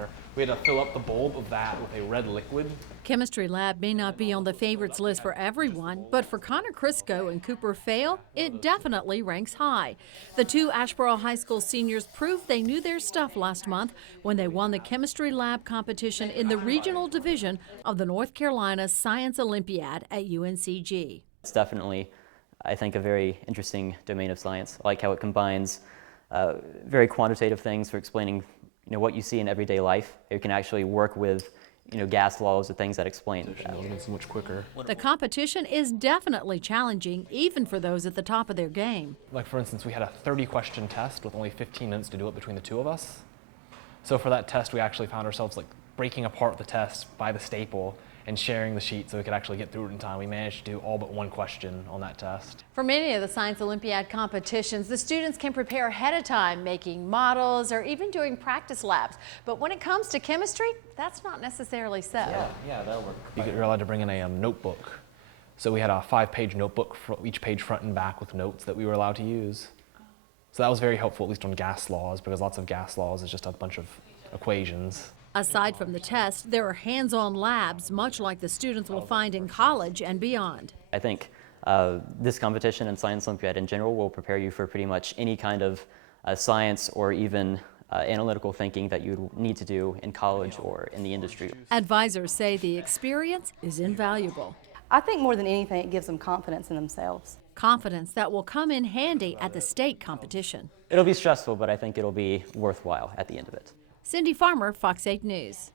water. We had to fill up the bulb of that with a red liquid. Chemistry lab may not be on the favorites list for everyone, but for Connor Crisco and Cooper Fail, it definitely ranks high. The two Asheboro High School seniors proved they knew their stuff last month when they won the chemistry lab competition in the regional division of the North Carolina Science Olympiad at UNCG. It's definitely, I think, a very interesting domain of science. I like how it combines very quantitative things for explaining what you see in everyday life. You can actually work with gas laws or things that explain that. It's much quicker. The competition is definitely challenging, even for those at the top of their game. Like, for instance, we had a 30-question test with only 15 minutes to do it between the two of us. So for that test, we actually found ourselves breaking apart the test by the staple and sharing the sheet so we could actually get through it in time. We managed to do all but one question on that test. For many of the Science Olympiad competitions, the students can prepare ahead of time, making models or even doing practice labs. But when it comes to chemistry, that's not necessarily so. Yeah, that'll work. You're allowed to bring in a notebook. So we had a 5-page notebook for each page front and back with notes that we were allowed to use. So that was very helpful, at least on gas laws, because lots of gas laws is just a bunch of equations. Aside from the test, there are hands-on labs, much like the students will find in college and beyond. I think this competition and Science Olympiad in general will prepare you for pretty much any kind of science or even analytical thinking that you need to do in college or in the industry. Advisors say the experience is invaluable. I think more than anything, it gives them confidence in themselves. Confidence that will come in handy at the state competition. It'll be stressful, but I think it'll be worthwhile at the end of it. Cindy Farmer, Fox 8 News.